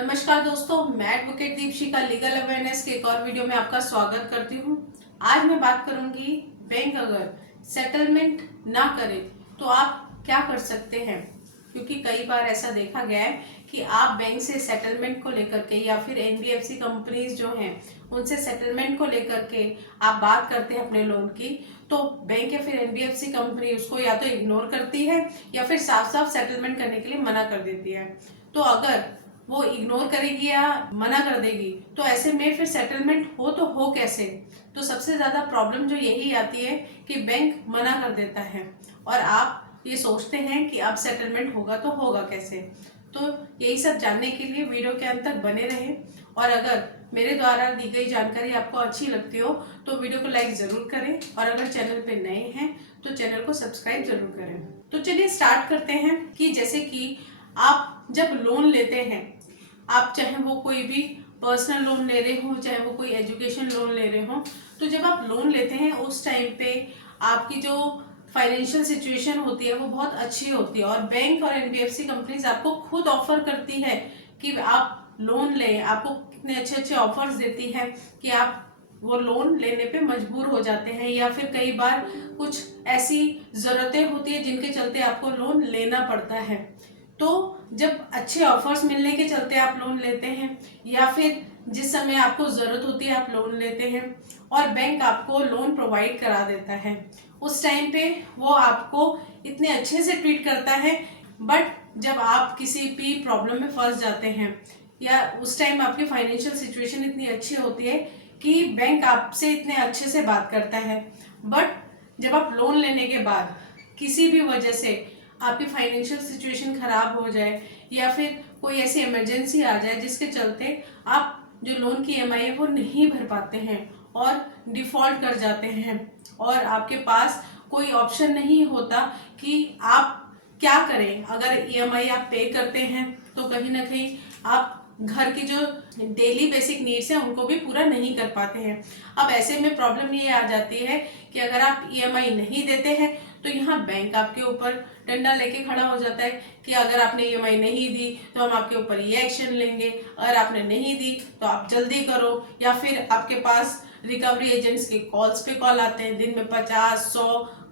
नमस्कार दोस्तों, मैं एडवोकेट दीपशिका लीगल अवेयरनेस के एक और वीडियो में आपका स्वागत करती हूँ। आज मैं बात करूंगी बैंक अगर सेटलमेंट ना करे तो आप क्या कर सकते हैं। क्योंकि कई बार ऐसा देखा गया है कि आप बैंक से सेटलमेंट को लेकर के या फिर एनबीएफसी कंपनीज जो हैं उनसे सेटलमेंट को लेकर के आप बात करते हैं अपने लोन की, तो बैंक या फिर एनबीएफसी कंपनी उसको या तो इग्नोर करती है या फिर साफ साफ सेटलमेंट करने के लिए मना कर देती है। तो अगर वो इग्नोर करेगी या मना कर देगी तो ऐसे में फिर सेटलमेंट हो तो हो कैसे। तो सबसे ज्यादा प्रॉब्लम जो यही आती है कि बैंक मना कर देता है और आप ये सोचते हैं कि अब सेटलमेंट होगा तो होगा कैसे। तो यही सब जानने के लिए वीडियो के अंत तक बने रहें और अगर मेरे द्वारा दी गई जानकारी आपको अच्छी लगती हो तो वीडियो को लाइक जरूर करें और अगर चैनल पे नए हैं तो चैनल को सब्सक्राइब जरूर करें। तो चलिए स्टार्ट करते हैं कि जैसे कि आप जब लोन लेते हैं, आप चाहे वो कोई भी पर्सनल लोन ले रहे हो चाहे वो कोई एजुकेशन लोन ले रहे हो, तो जब आप लोन लेते हैं उस टाइम पे आपकी जो फाइनेंशियल सिचुएशन होती है वो बहुत अच्छी होती है और बैंक और एनबीएफसी कंपनीज आपको खुद ऑफर करती है कि आप लोन लें। आपको कितने अच्छे अच्छे ऑफर्स देती है कि आप वो लोन लेने पे मजबूर हो जाते हैं या फिर कई बार कुछ ऐसी जरूरतें होती है जिनके चलते आपको लोन लेना पड़ता है। तो जब अच्छे ऑफर्स मिलने के चलते आप लोन लेते हैं या फिर जिस समय आपको ज़रूरत होती है आप लोन लेते हैं और बैंक आपको लोन प्रोवाइड करा देता है, उस टाइम पे वो आपको इतने अच्छे से ट्रीट करता है। बट जब आप किसी भी प्रॉब्लम में फंस जाते हैं या उस टाइम आपकी फाइनेंशियल सिचुएशन इतनी अच्छी होती है कि बैंक आपसे इतने अच्छे से बात करता है, बट जब आप लोन लेने के बाद किसी भी वजह से आपकी फाइनेंशियल सिचुएशन खराब हो जाए या फिर कोई ऐसी इमरजेंसी आ जाए जिसके चलते आप जो लोन की ईएमआई है वो नहीं भर पाते हैं और डिफॉल्ट कर जाते हैं और आपके पास कोई ऑप्शन नहीं होता कि आप क्या करें। अगर ईएमआई आप पे करते हैं तो कहीं ना कहीं आप घर की जो डेली बेसिक नीड्स हैं उनको भी पूरा नहीं कर पाते हैं। अब ऐसे में प्रॉब्लम ये आ जाती है कि अगर आप ईएमआई नहीं देते हैं तो यहाँ बैंक आपके ऊपर डंडा लेके खड़ा हो जाता है कि अगर आपने ईएमआई नहीं दी तो हम आपके ऊपर ये एक्शन लेंगे, अगर आपने नहीं दी तो आप जल्दी करो। या फिर आपके पास रिकवरी एजेंट्स के कॉल्स पे कॉल आते हैं, दिन में 50-100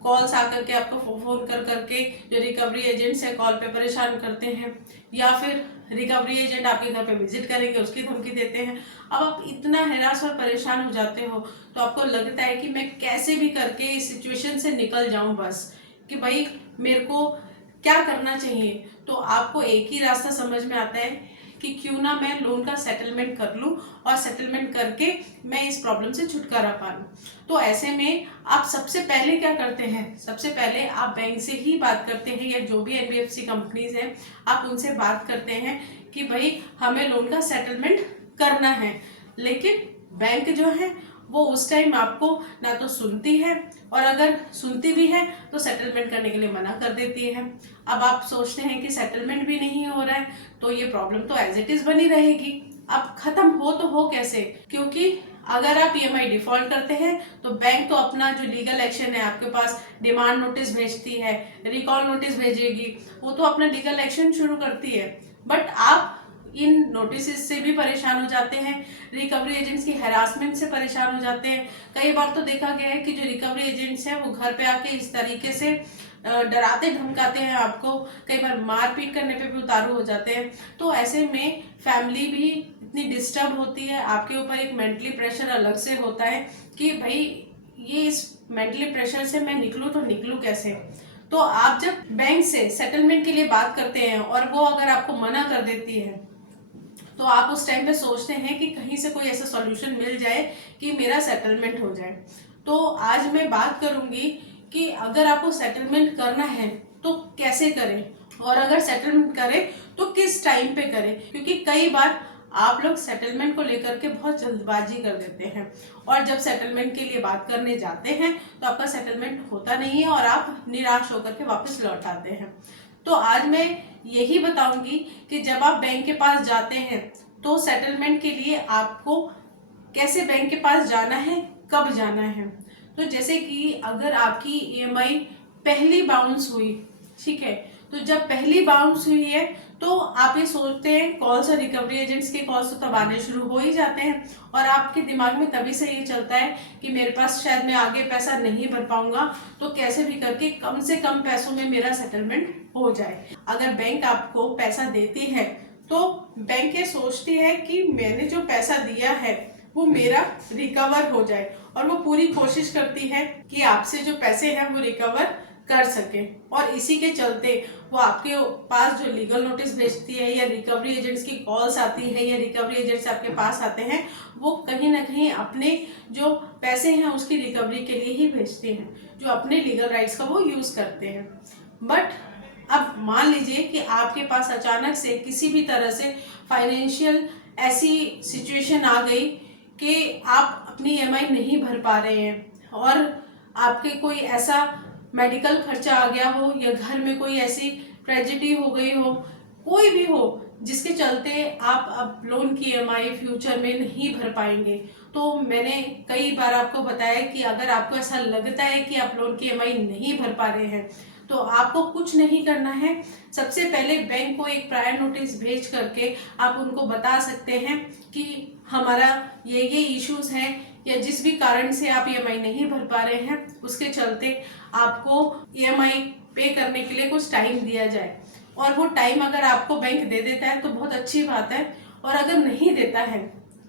कॉल्स आकर के आपको फोन कर करके जो रिकवरी एजेंट्स है कॉल पे परेशान करते हैं या फिर रिकवरी एजेंट आपके घर पे विजिट करेंगे उसकी धमकी देते हैं। अब आप इतना हैरास और परेशान हो जाते हो तो आपको लगता है कि मैं कैसे भी करके इस सिचुएशन से निकल जाऊं, बस कि भाई मेरे को क्या करना चाहिए। तो आपको एक ही रास्ता समझ में आता है कि क्यों ना मैं लोन का सेटलमेंट कर लूं और सेटलमेंट करके मैं इस प्रॉब्लम से छुटकारा पा लूं। तो ऐसे में आप सबसे पहले क्या करते हैं, सबसे पहले आप बैंक से ही बात करते हैं या जो भी एनबीएफसी कंपनीज हैं आप उनसे बात करते हैं कि भाई हमें लोन का सेटलमेंट करना है। लेकिन बैंक जो है वो उस टाइम आपको ना तो सुनती है और अगर सुनती भी है तो सेटलमेंट करने के लिए मना कर देती है। अब आप सोचते हैं कि सेटलमेंट भी नहीं हो रहा है तो ये प्रॉब्लम तो एज इट इज बनी रहेगी। अब खत्म हो कैसे, क्योंकि अगर आप ईएमआई डिफॉल्ट करते हैं तो बैंक तो अपना जो लीगल एक्शन है आपके पास डिमांड नोटिस भेजती है, रिकॉल नोटिस भेजेगी, वो तो अपना लीगल एक्शन शुरू करती है। बट आप इन नोटिस से भी परेशान हो जाते हैं, रिकवरी एजेंट्स की हैरासमेंट से परेशान हो जाते हैं। कई बार तो देखा गया है कि जो रिकवरी एजेंट्स हैं वो घर पे आके इस तरीके से डराते धमकाते हैं आपको, कई बार मारपीट करने पे भी उतारू हो जाते हैं। तो ऐसे में फैमिली भी इतनी डिस्टर्ब होती है, आपके ऊपर एक मेंटली प्रेशर अलग से होता है कि भाई ये इस मेंटली प्रेशर से मैं निकलूं तो निकलूं कैसे। तो आप जब बैंक से सेटलमेंट के लिए बात करते हैं और वो अगर आपको मना कर देती है तो आप उस टाइम पे सोचते हैं कि कहीं से कोई ऐसा सॉल्यूशन मिल जाए कि मेरा सेटलमेंट हो जाए। तो आज मैं बात करूंगी कि अगर आपको सेटलमेंट करना है तो कैसे करें और अगर सेटलमेंट करें तो किस टाइम पे करें, क्योंकि कई बार आप लोग सेटलमेंट को लेकर के बहुत जल्दबाजी कर देते हैं और जब सेटलमेंट के लिए बात करने जाते हैं तो आपका सेटलमेंट होता नहीं है और आप निराश होकर के वापस लौट आते हैं। तो आज मैं यही बताऊंगी कि जब आप बैंक के पास जाते हैं तो सेटलमेंट के लिए आपको कैसे बैंक के पास जाना है, कब जाना है। तो जैसे कि अगर आपकी ईएमआई पहली बाउंस हुई, ठीक है, तो जब पहली बाउंस हुई है तो आप ये सोचते हैं कॉल्स और रिकवरी एजेंट्स के कॉल्स तो तब आने शुरू हो ही जाते हैं और आपके दिमाग में तभी से ये चलता है कि मेरे पास शायद मैं आगे पैसा नहीं भर पाऊंगा, तो कैसे भी करके कम से कम पैसों में मेरा सेटलमेंट हो जाए। अगर बैंक आपको पैसा देती है तो बैंक ये सोचती है कि मैंने जो पैसा दिया है वो मेरा रिकवर हो जाए और वो पूरी कोशिश करती है कि आपसे जो पैसे हैं वो रिकवर कर सके। और इसी के चलते वो आपके पास जो लीगल नोटिस भेजती है या रिकवरी एजेंट्स की कॉल्स आती है या रिकवरी एजेंट्स आपके पास आते हैं, वो कहीं ना कहीं अपने जो पैसे हैं उसकी रिकवरी के लिए ही भेजते हैं, जो अपने लीगल राइट्स का वो यूज करते हैं। बट अब मान लीजिए कि आपके पास अचानक से किसी भी तरह से फाइनेंशियल ऐसी सिचुएशन आ गई कि आप अपनी ईएमआई नहीं भर पा रहे हैं और आपके कोई ऐसा मेडिकल खर्चा आ गया हो या घर में कोई ऐसी ट्रेजेडी हो गई हो, कोई भी हो जिसके चलते आप अब लोन की ईएमआई फ्यूचर में नहीं भर पाएंगे। तो मैंने कई बार आपको बताया कि अगर आपको ऐसा लगता है कि आप लोन की ईएमआई नहीं भर पा रहे हैं तो आपको कुछ नहीं करना है। सबसे पहले बैंक को एक प्रायर नोटिस भेज करके आप उनको बता सकते हैं कि हमारा ये इश्यूज हैं या जिस भी कारण से आप ईएमआई नहीं भर पा रहे हैं उसके चलते आपको ईएमआई पे करने के लिए कुछ टाइम दिया जाए। और वो टाइम अगर आपको बैंक दे देता है तो बहुत अच्छी बात है, और अगर नहीं देता है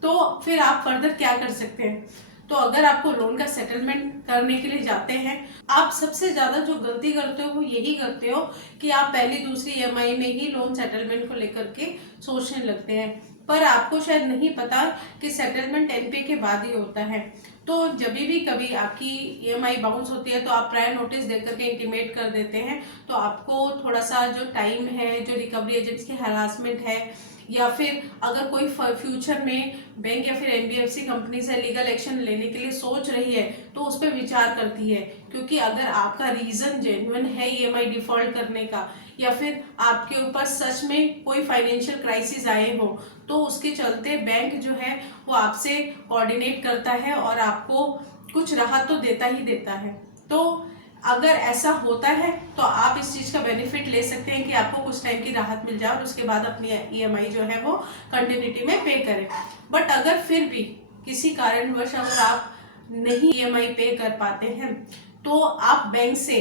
तो फिर आप फर्दर क्या कर सकते हैं। तो अगर आपको लोन का सेटलमेंट करने के लिए जाते हैं, आप सबसे ज्यादा जो गलती करते हो वो यही करते हो कि आप पहली दूसरी ईएमआई में ही लोन सेटलमेंट को लेकर के सोचने लगते हैं, पर आपको शायद नहीं पता कि सेटलमेंट एनपीए के बाद ही होता है। तो जब भी कभी आपकी ईएमआई बाउंस होती है तो आप प्रायर नोटिस देकर के इंटीमेट कर देते हैं, तो आपको थोड़ा सा जो टाइम है, जो रिकवरी एजेंट्स की हरासमेंट है या फिर अगर कोई फ्यूचर में बैंक या फिर एनबीएफसी कंपनी से लीगल एक्शन लेने के लिए सोच रही है तो उस पर विचार करती है। क्योंकि अगर आपका रीजन जेन्युइन है ईएमआई डिफॉल्ट करने का या फिर आपके ऊपर सच में कोई फाइनेंशियल क्राइसिस आए हो तो उसके चलते बैंक जो है वो आपसे कोऑर्डिनेट करता है और आपको कुछ राहत तो देता ही देता है। तो अगर ऐसा होता है तो आप इस चीज का बेनिफिट ले सकते हैं कि आपको कुछ टाइम की राहत मिल जाए और उसके बाद अपनी ईएमआई जो है वो कंटिन्यूटी में पे करें। बट अगर फिर भी किसी कारणवश अगर आप नहीं ईएमआई पे कर पाते हैं तो आप बैंक से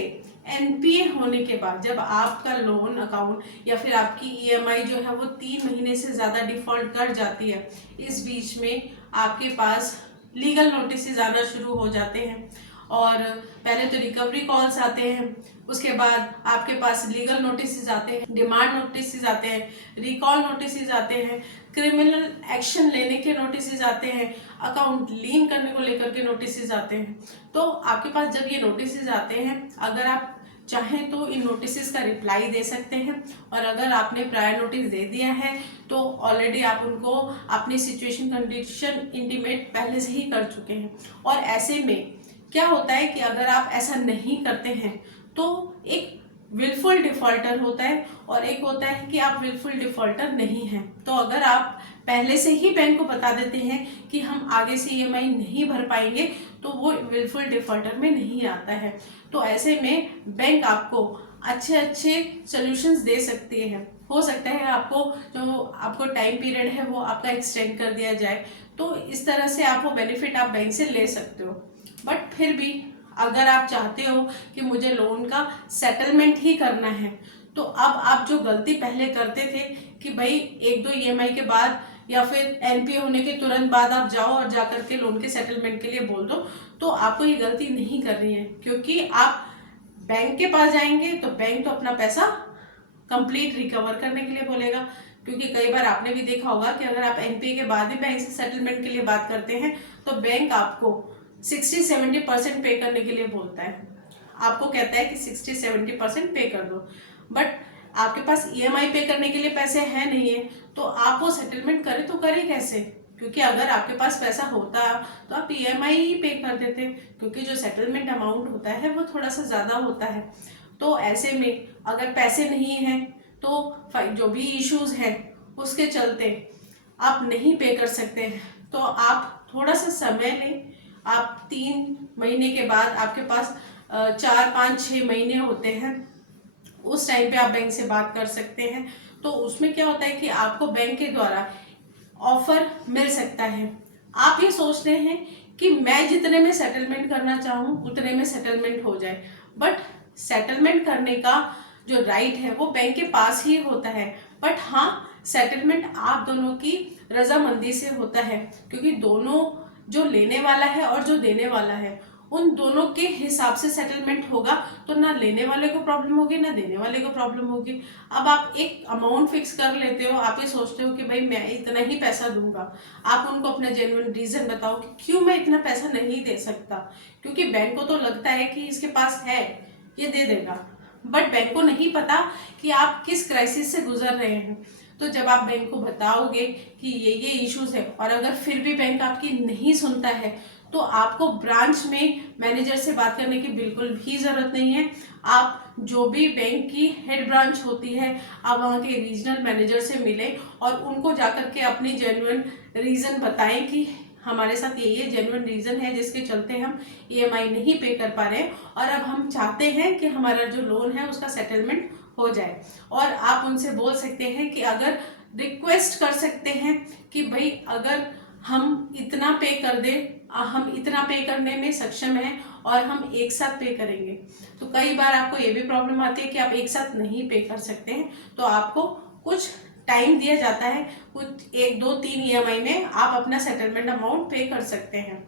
एनपीए होने के बाद, जब आपका लोन अकाउंट या फिर आपकी ईएमआई जो है वो 3 महीने से ज़्यादा डिफॉल्ट कर जाती है, इस बीच में आपके पास लीगल नोटिस आना शुरू हो जाते हैं। और पहले तो रिकवरी कॉल्स आते हैं, उसके बाद आपके पास लीगल नोटिस आते हैं, डिमांड नोटिस आते हैं, रिकॉल नोटिस आते हैं, क्रिमिनल एक्शन लेने के नोटिस आते हैं, अकाउंट लीन करने को लेकर के नोटिस आते हैं। तो आपके पास जब ये नोटिस आते हैं, अगर आप चाहें तो इन नोटिस का रिप्लाई दे सकते हैं, और अगर आपने प्रायर नोटिस दे दिया है तो ऑलरेडी आप उनको अपनी सिचुएशन कंडीशन इंटीमेट पहले से ही कर चुके हैं। और ऐसे में क्या होता है कि अगर आप ऐसा नहीं करते हैं तो एक विलफुल डिफॉल्टर होता है और एक होता है कि आप विलफुल डिफॉल्टर नहीं हैं। तो अगर आप पहले से ही बैंक को बता देते हैं कि हम आगे से ईएमआई नहीं भर पाएंगे तो वो विलफुल डिफॉल्टर में नहीं आता है। तो ऐसे में बैंक आपको अच्छे अच्छे सॉल्यूशंस दे सकती है। हो सकता है आपको जो आपको टाइम पीरियड है वो आपका एक्सटेंड कर दिया जाए, तो इस तरह से आप वो बेनिफिट आप बैंक से ले सकते हो। बट फिर भी अगर आप चाहते हो कि मुझे लोन का सेटलमेंट ही करना है, तो अब आप जो गलती पहले करते थे कि भाई 1-2 ईएमआई के बाद या फिर एनपीए होने के तुरंत बाद आप जाओ और जाकर के लोन के सेटलमेंट के लिए बोल दो, तो आपको ये गलती नहीं करनी है। क्योंकि आप बैंक के पास जाएंगे तो बैंक तो अपना पैसा कंप्लीट रिकवर करने के लिए बोलेगा। क्योंकि कई बार आपने भी देखा होगा कि अगर आप एनपीए के बाद भी बैंक से सेटलमेंट के लिए बात करते हैं तो बैंक आपको 60-70% पे करने के लिए बोलता है, आपको कहता है कि 60-70% पे कर दो। बट आपके पास ईएमआई पे करने के लिए पैसे हैं नहीं है, तो आप वो सेटलमेंट करें तो करें कैसे? क्योंकि अगर आपके पास पैसा होता तो आप ईएमआई ही पे कर देते, क्योंकि जो सेटलमेंट अमाउंट होता है वो थोड़ा सा ज़्यादा होता है। तो ऐसे में अगर पैसे नहीं हैं तो जो भी इश्यूज हैं उसके चलते आप नहीं पे कर सकते हैं, तो आप थोड़ा सा समय लें। आप 3 महीने के बाद आपके पास 4-5-6 महीने होते हैं, उस टाइम पे आप बैंक से बात कर सकते हैं। तो उसमें क्या होता है कि आपको बैंक के द्वारा ऑफर मिल सकता है। आप ये सोचते हैं कि मैं जितने में सेटलमेंट करना चाहूँ उतने में सेटलमेंट हो जाए, बट सेटलमेंट करने का जो राइट है वो बैंक के पास ही होता है। बट हाँ, सेटलमेंट आप दोनों की रजामंदी से होता है, क्योंकि दोनों, जो लेने वाला है और जो देने वाला है, उन दोनों के हिसाब से सेटलमेंट होगा। तो ना लेने वाले को प्रॉब्लम होगी ना देने वाले को प्रॉब्लम होगी। अब आप एक अमाउंट फिक्स कर लेते हो, आप ये सोचते हो कि भाई मैं इतना ही पैसा दूंगा। आप उनको अपना जेन्युइन रीजन बताओ कि क्यों मैं इतना पैसा नहीं दे सकता, क्योंकि बैंक को तो लगता है कि इसके पास है, ये दे देगा। बट बैंक को नहीं पता कि आप किस क्राइसिस से गुजर रहे हैं। तो जब आप बैंक को बताओगे कि ये इश्यूज है, और अगर फिर भी बैंक आपकी नहीं सुनता है, तो आपको ब्रांच में मैनेजर से बात करने की बिल्कुल भी जरूरत नहीं है। आप जो भी बैंक की हेड ब्रांच होती है, आप वहाँ के रीजनल मैनेजर से मिले और उनको जाकर के अपनी जेन्युइन रीजन बताएं कि हमारे साथ ये जेन्युइन रीजन है जिसके चलते हम ईएमआई नहीं पे कर पा रहे हैं, और अब हम चाहते हैं कि हमारा जो लोन है उसका सेटलमेंट हो जाए। और आप उनसे बोल सकते हैं कि अगर रिक्वेस्ट कर सकते हैं कि भाई अगर हम इतना पे कर दे, हम इतना पे करने में सक्षम हैं और हम एक साथ पे करेंगे। तो कई बार आपको ये भी प्रॉब्लम आती है कि आप एक साथ नहीं पे कर सकते हैं, तो आपको कुछ टाइम दिया जाता है, कुछ 1 2 3 ईएमआई में आप अपना सेटलमेंट अमाउंट पे कर सकते हैं।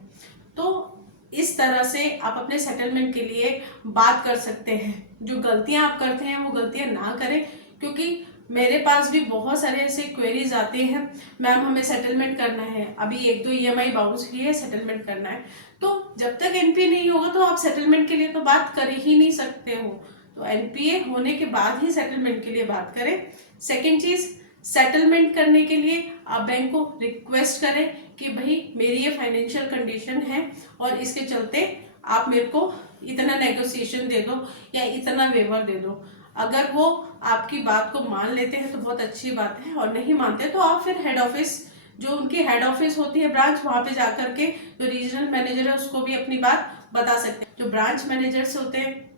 तो इस तरह से आप अपने सेटलमेंट के लिए बात कर सकते हैं। जो गलतियां आप करते हैं वो गलतियां ना करें, क्योंकि मेरे पास भी बहुत सारे ऐसे क्वेरीज आते हैं, मैम हमें सेटलमेंट करना है, अभी 1 2 ईएमआई बाउंस हुई है, सेटलमेंट करना है। तो जब तक एनपीए नहीं होगा तो आप सेटलमेंट के लिए तो बात कर ही नहीं सकते हो। तो एनपीए होने के बाद ही सेटलमेंट के लिए बात करें। सेकेंड चीज, सेटलमेंट करने के लिए आप बैंक को रिक्वेस्ट करें कि भाई मेरी ये फाइनेंशियल कंडीशन है और इसके चलते आप मेरे को इतना नेगोशिएशन दे दो या इतना वेवर दे दो। अगर वो आपकी बात को मान लेते हैं तो बहुत अच्छी बात है, और नहीं मानते तो आप फिर हेड ऑफिस, जो उनकी हेड ऑफिस होती है ब्रांच, वहां पे जाकर के जो रीजनल मैनेजर है उसको भी अपनी बात बता सकते हैं। जो ब्रांच मैनेजर्स होते हैं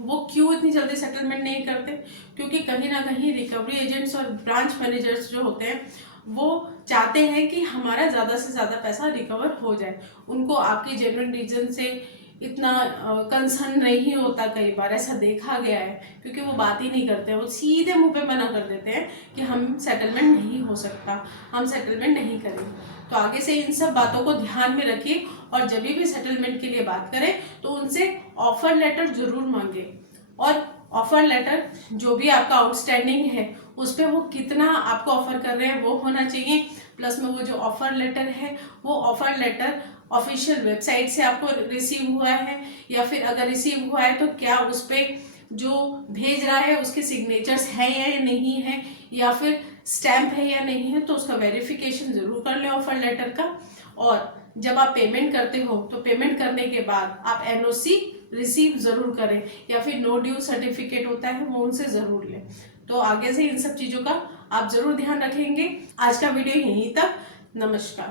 वो क्यों इतनी जल्दी सेटलमेंट नहीं करते, क्योंकि कहीं ना कहीं रिकवरी एजेंट्स और ब्रांच मैनेजर्स जो होते हैं वो चाहते हैं कि हमारा ज़्यादा से ज़्यादा पैसा रिकवर हो जाए। उनको आपके जेन्युइन रीजन से इतना कंसर्न नहीं होता, कई बार ऐसा देखा गया है, क्योंकि वो बात ही नहीं करते, वो सीधे मुंह पे मना कर देते हैं कि हम सेटलमेंट नहीं हो सकता, हम सेटलमेंट नहीं करेंगे। तो आगे से इन सब बातों को ध्यान में रखिए, और जब भी सेटलमेंट के लिए बात करें तो उनसे ऑफर लेटर जरूर मांगे। और ऑफर लेटर जो भी आपका आउटस्टैंडिंग है उस पर वो कितना आपको ऑफर कर रहे हैं वो होना चाहिए। प्लस में वो जो ऑफर लेटर है वो ऑफर लेटर ऑफिशियल वेबसाइट से आपको रिसीव हुआ है, या फिर अगर रिसीव हुआ है तो क्या उस पर जो भेज रहा है उसके सिग्नेचर्स हैं या नहीं है, या फिर स्टैम्प है या नहीं है, तो उसका वेरिफिकेशन जरूर कर ले ऑफर लेटर का। और जब आप पेमेंट करते हो तो पेमेंट करने के बाद आप एनओसी रिसीव जरूर करें, या फिर नो ड्यू सर्टिफिकेट होता है वो उनसे जरूर लें। तो आगे से इन सब चीजों का आप जरूर ध्यान रखेंगे। आज का वीडियो यहीं तक। नमस्कार।